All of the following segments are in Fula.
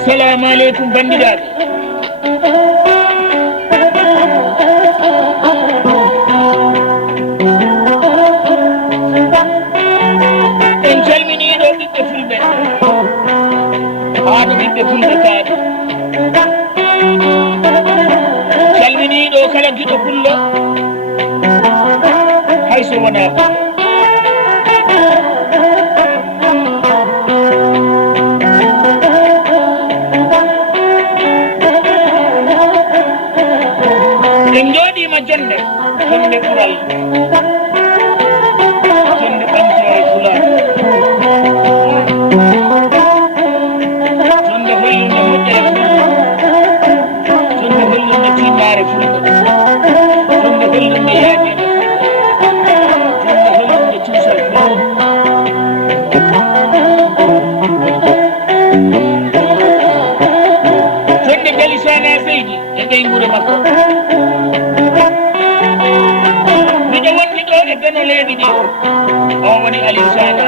assalamu aleykum bandiraɓe. en calminiɗo ɓiɓɓe fulɓe haɗo ɓiɓɓe fulɓe kaaɗo calminiɗo kala giɗo pullo hayso wona en jooɗima jonde ɓural jonde ɓamtore fulani jonde hollunde moƴƴere fulɓe jonde hollunde tinnare fulɓe jonde hollunde yaajene fulɓe jonde hollunde cuusal fulɓe jonde Galisana Seydi e ɓeygure makko miɗo wonni ɗo e beno leydi ɗi o woni Aliou Sana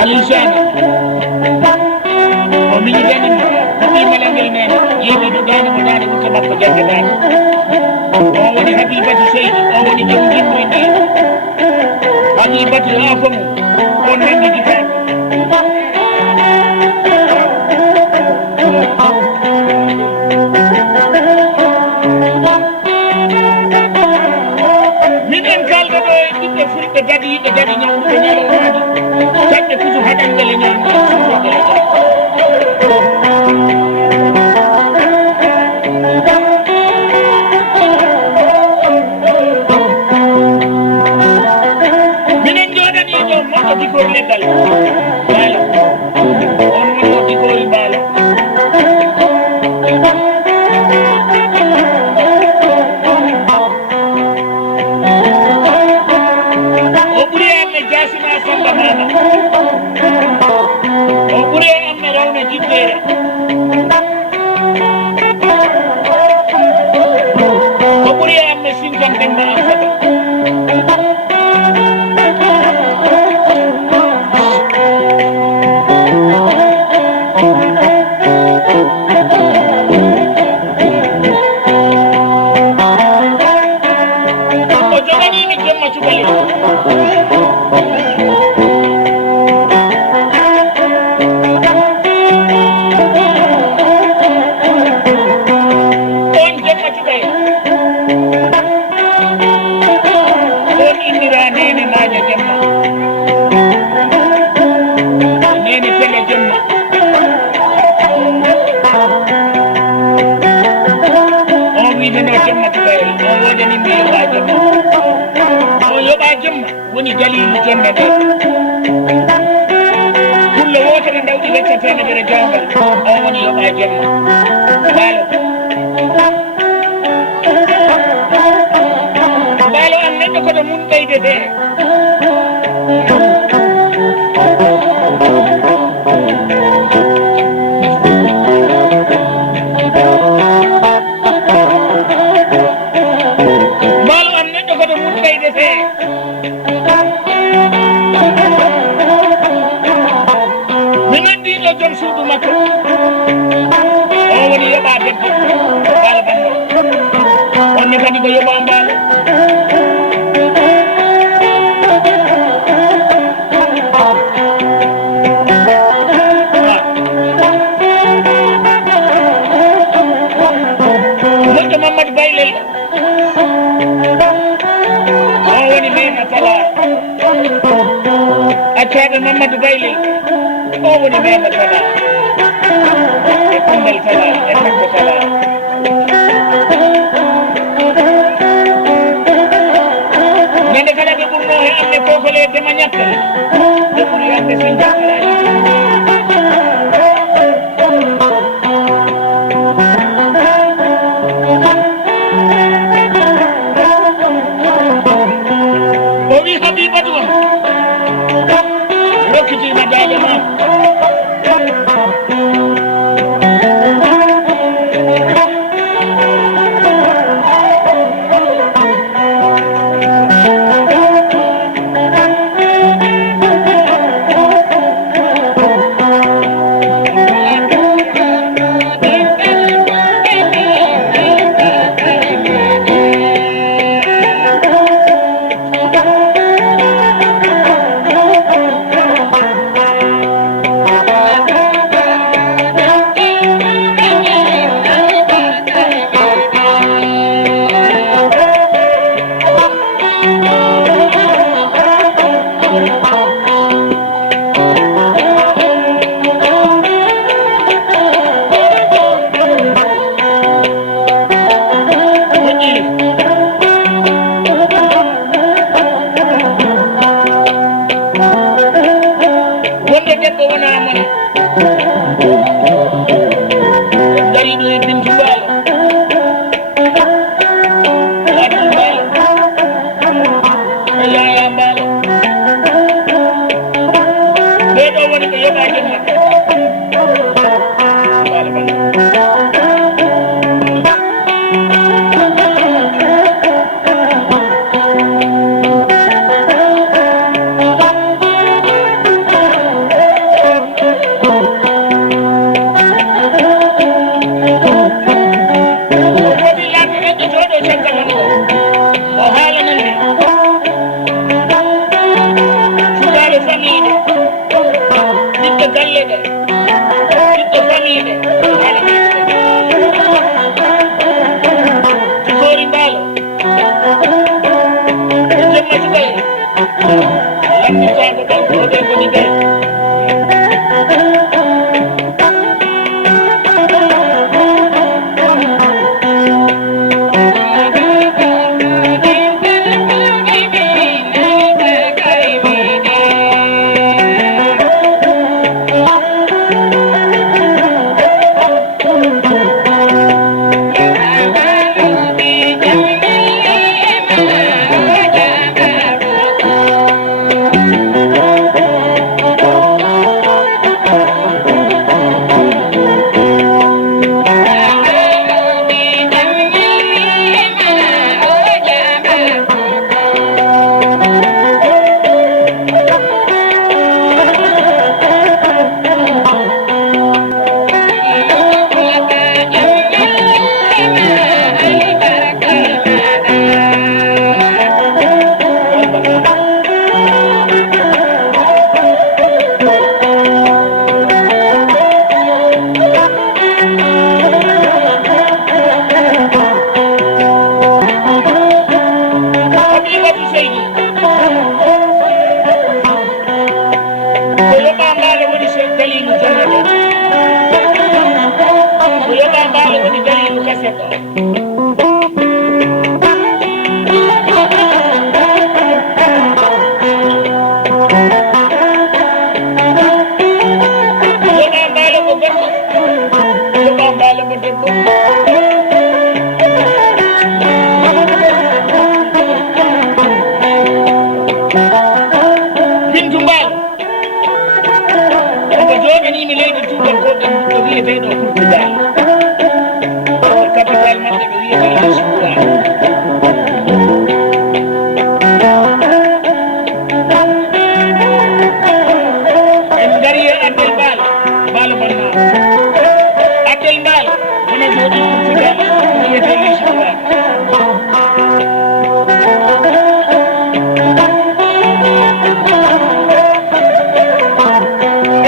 Aliou Sana o miñitanimo ɓimala ngel nene yeeɓi ɗo dani mo dani ɓurta makko jagge dani o woni Habibatu Seydi o woni joom jimri ndi Habibatu ha fomu on nangi gitani minen kalda ɗo e ɓiɓɓe fulɓe dadiɓe dadi ñawɗuɓe ñalawmaji kamɓe kutu haɗangale ñamde sufodele minen joɗaniɗo moɗɗo dikor leggal baalo on moɗɗo dikori baalo o ɓuuri amme jasima samba mama o ɓuuri amme rawne jiddere o ɓuuri amme sinkan demba am fata o joganimi jemma cukali on jemma cukay on innira nene naja jemma nene pele jemma on wiiteno jemma cukayel o wodanimi yoɓa jemma o yoɓa jemma woni dalilu jonde nde pulle wotere ndawɗi weccatenedere jawgal o woni yoɓa jemma baalo baalo am neɗɗo koto mun ɓeydete baalo am neɗɗo koto mun ɓeydete mi noddiɗo joom suudu makko o woni yoɓa debbo baalo bangol onne kadi ko yoɓa mbaalo moƴƴo Mamadou Baylel o woni mema tala accaɓe Mamadou Baylel o woni mema tala e kundel tala e takko tala ñande kala ɓe ɓurno he amne kokole dema ñakkal ɓe ɓuri ande sen jakkalaji o wi Habibatu on rokkitima daaɗe ma kaset o yoɓa mbaalo mo gorko yoɓa mbaalo mo debbo Bintu Mbaalo omo jooɗanimi leydi tubakoɓe ɗo wiyeteɗo Portugal capital maɓɓe ɓe wiyete Lisboa en gari e Addel Mbaalo Mbaalo Banna Addel Mbaalo omo jooɗi Portugal wiyete Lisboa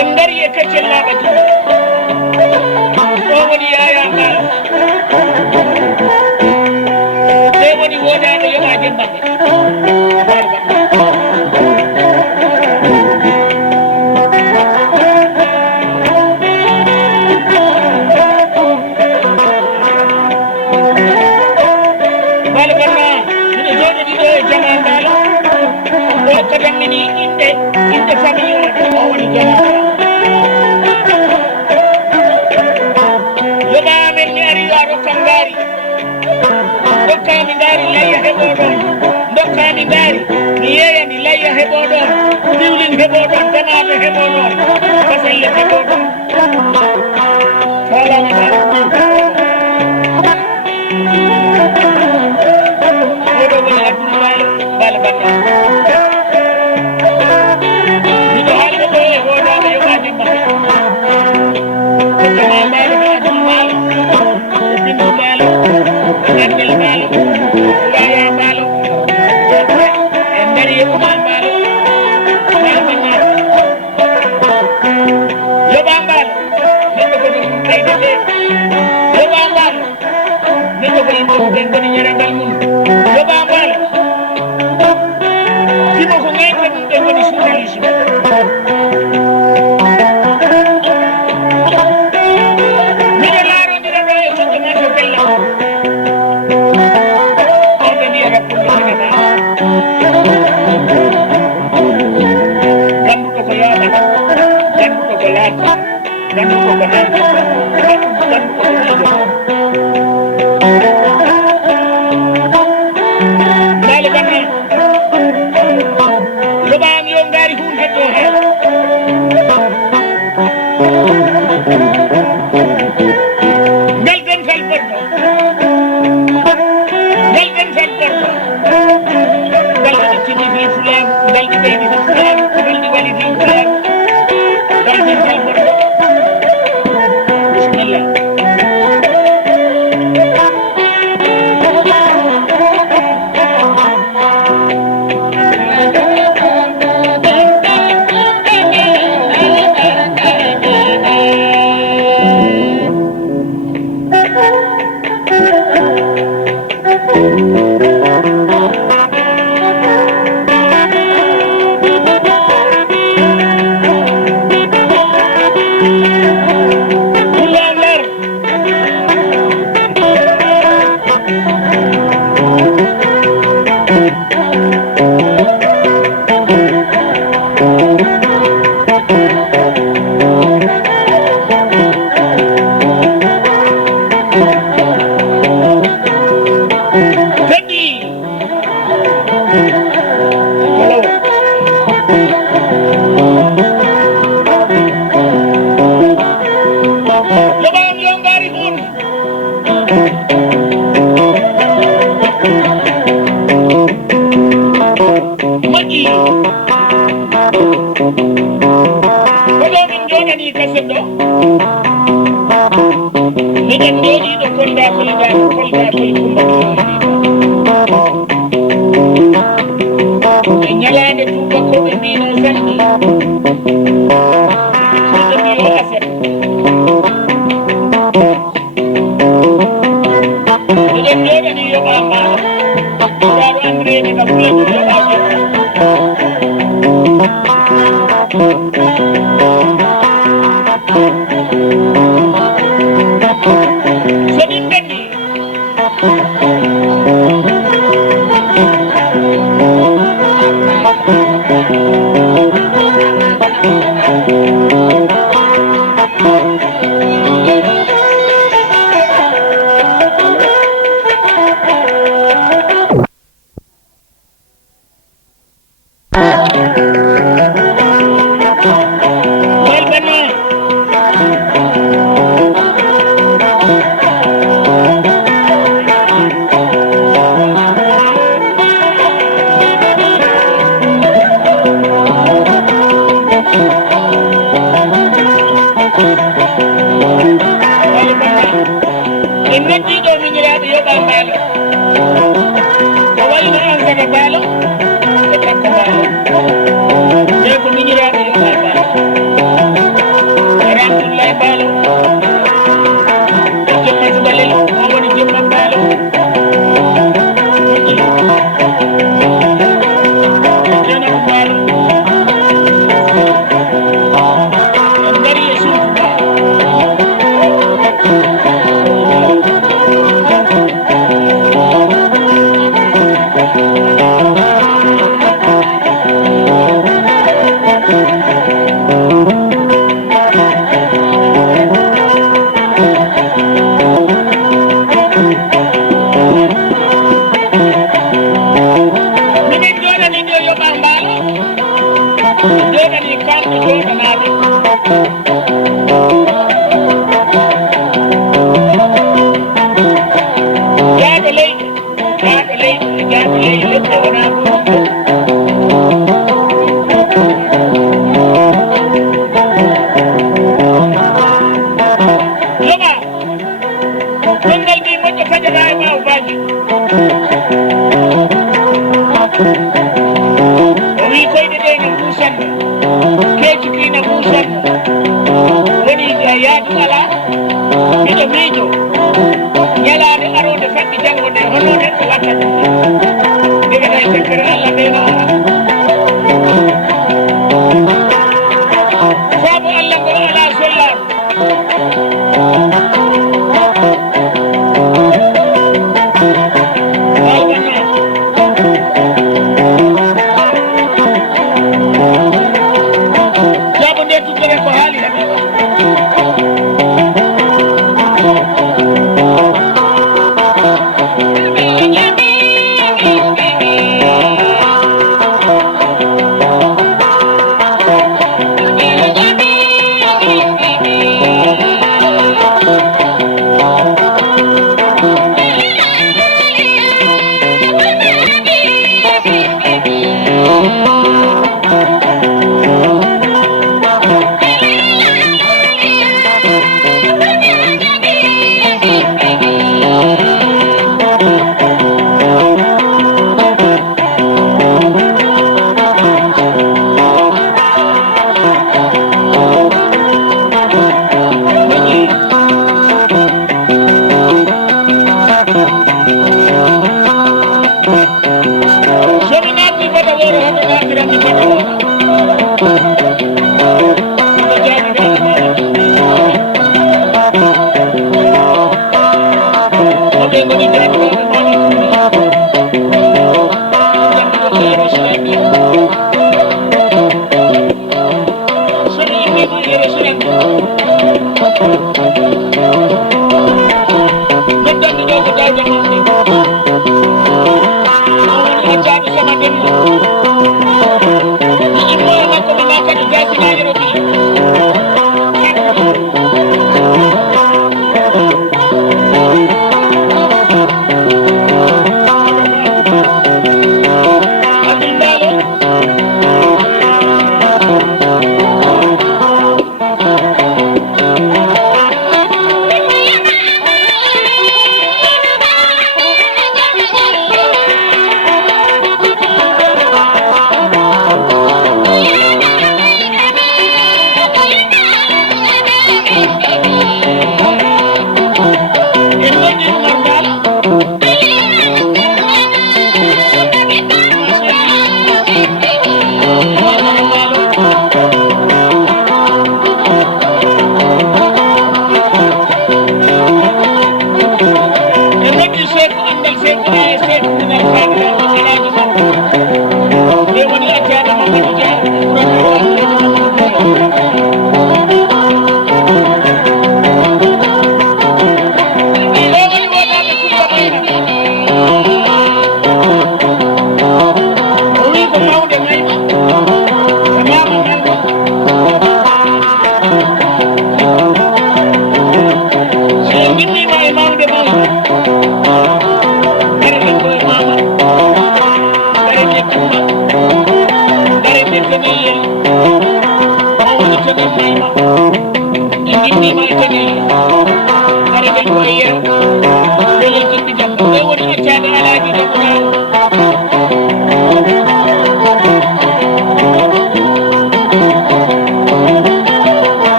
en gari e Keccel Laaɓa Juuɗe ɗo woni Yaya Mbaalo ɓe woni wodaɓe yoɓaje mbaɓɓe Mbaalo Banna miɗo jooɗoɗi ɗo e Jama Mbaalo ɗo kadammini inde famille o woni Jama yoɓa amen mi ari yo a rokkam ngaari dokkami ngaari layya heɓo ɗon dokkami ngaari mi yeeyani layya heɓo ɗon diwlin heɓo ɗon tomate heɓo ɗon baselle heɓo ɗon falama oɗo woni Abdoul Mbaalo Banna miɗo haalde ɗo e wodaɓe yoɓaje maɓɓe Jama Mbaalo ko Abdoul Mbaalo Bintu Mbaalo Addel Mbaalo Yaya Mbaalo en ngari e Ouma Mbaalo Mbaalo Banna yoɓa Mbaalo neɗɗo ko ɗum ɓeyde ɓe yoɓa Mbaalo neɗɗo ko yimɓe ɓe goni ñerangal mum yoɓa Mbaalo timo ko ngayɓe ɗum ɓe goni journalisme miɗo laarodira ɗo e joƴƴomata bella on ɓe mbiya rappude sinema ganduɗo ko yaaɓata ganduɗo ko laata ganduɗo ko nanta ganduɗo ko miijo Mbaalo Banna yoɓami yo ngaari hun heddo hen ngal dental borɗo ngal dental borɗo ngal ɗi tini fi fulan ngal ɗi ɓeydi fi fulan ngal ɗi waɗi fi fulan ngal dental borɗo bisimilla Ibrahima Balo e Kanko Balo ɓe ko miñiraɓe Yomar Balo Ramatullahi Balo e Jommatu Balel o woni Jomma Balo Jeynabou Balo en ngari e Soufou Balo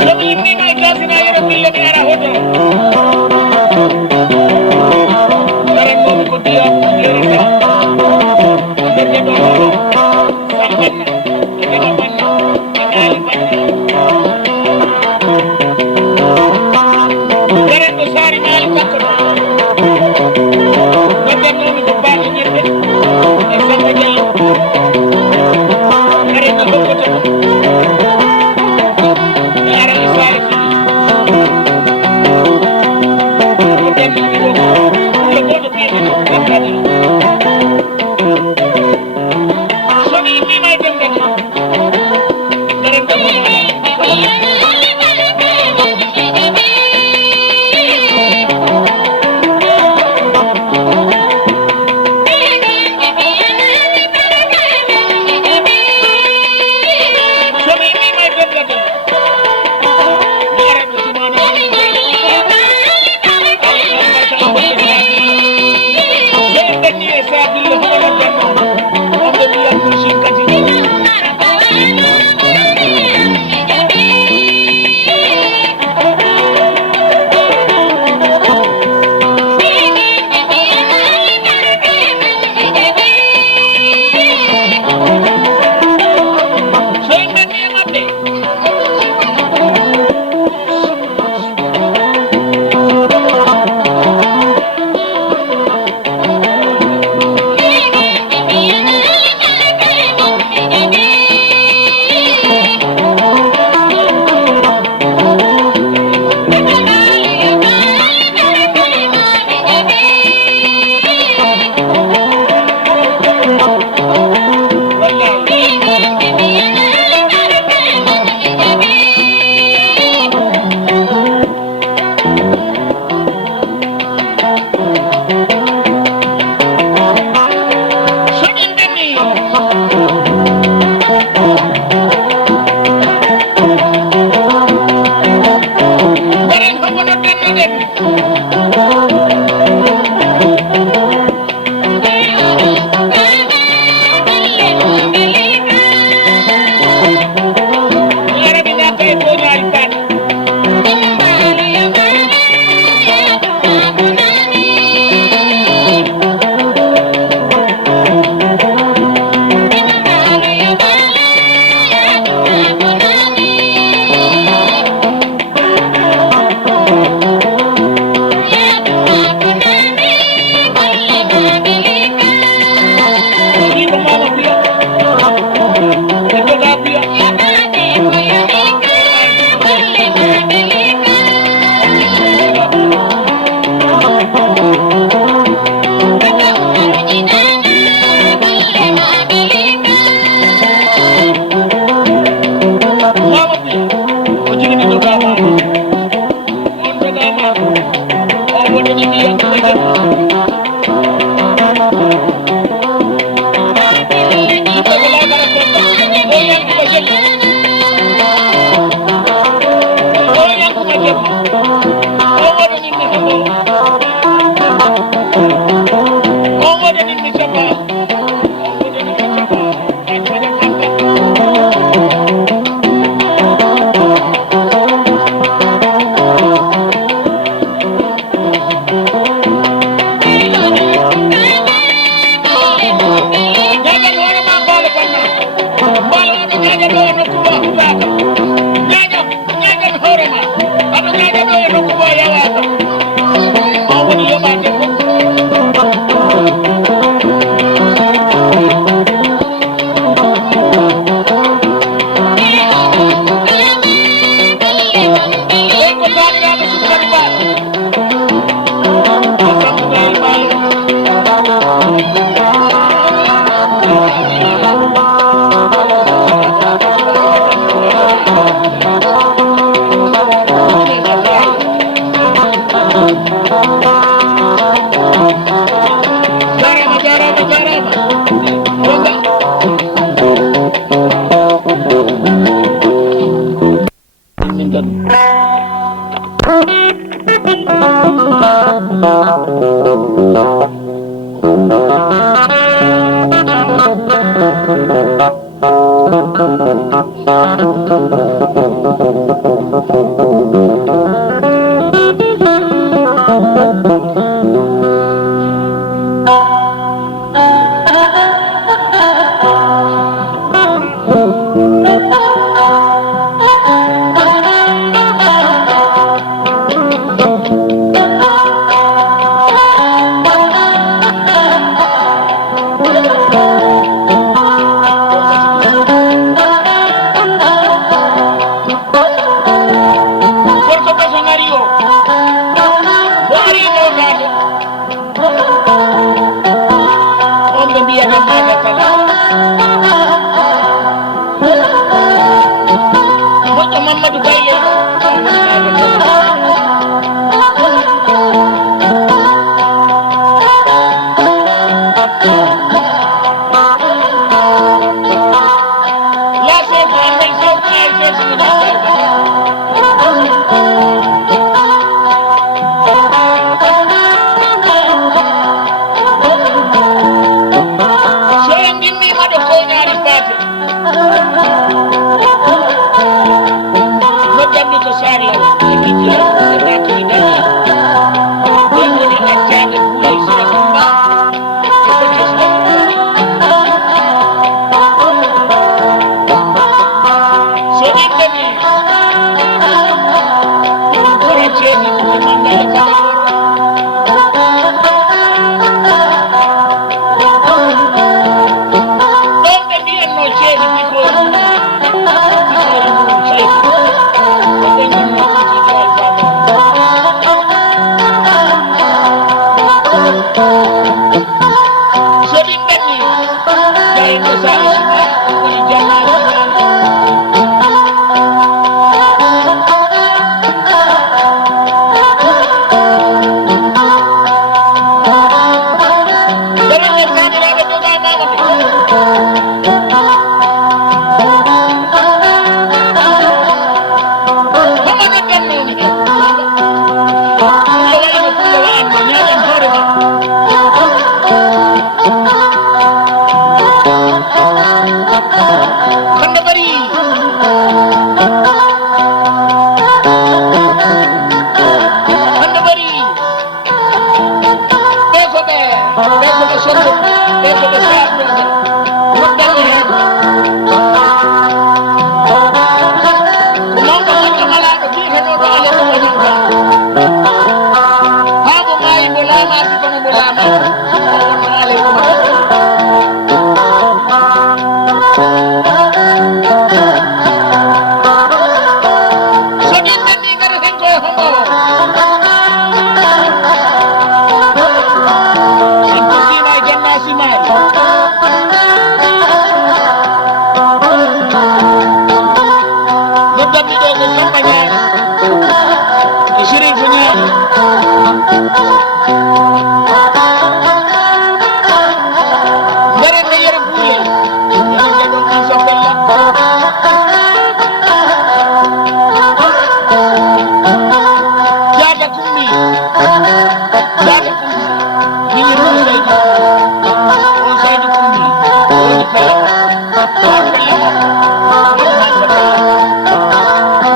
Somi mi mai kasi na yero pille mi ara hoto. Karan mo ko dia yero sa. Dede do do. Sambanna. Dede banna. Angali banna. Karan do sari mali takko. Dede no mi ko baati nyette. E samba jallo. Karan do hoto. Ara isari fini. Dede mi do. Lo bodo piede no. Somi mi mai dem dem. Karan do hoto.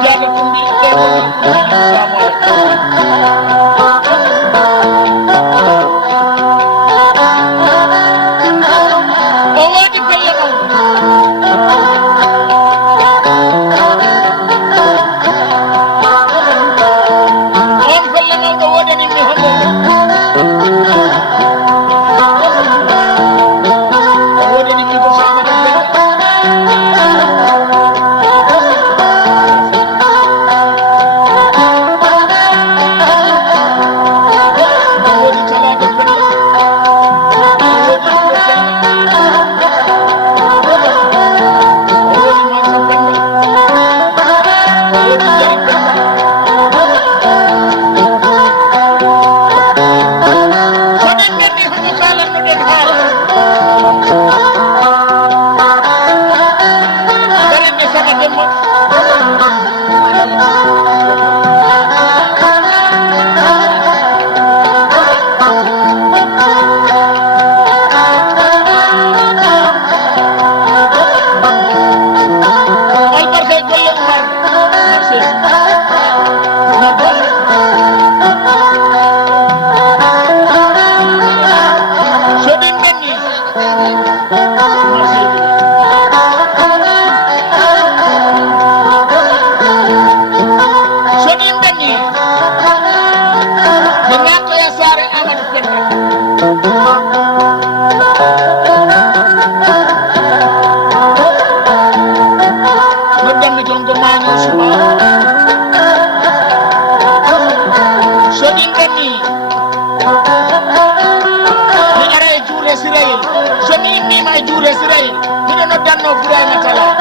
Jaga kumbi dammi ton ko maño suba so din dammi mi ara e juule Sirayil so mi ma e juule Sirayil mi no danno Ibrahima Talla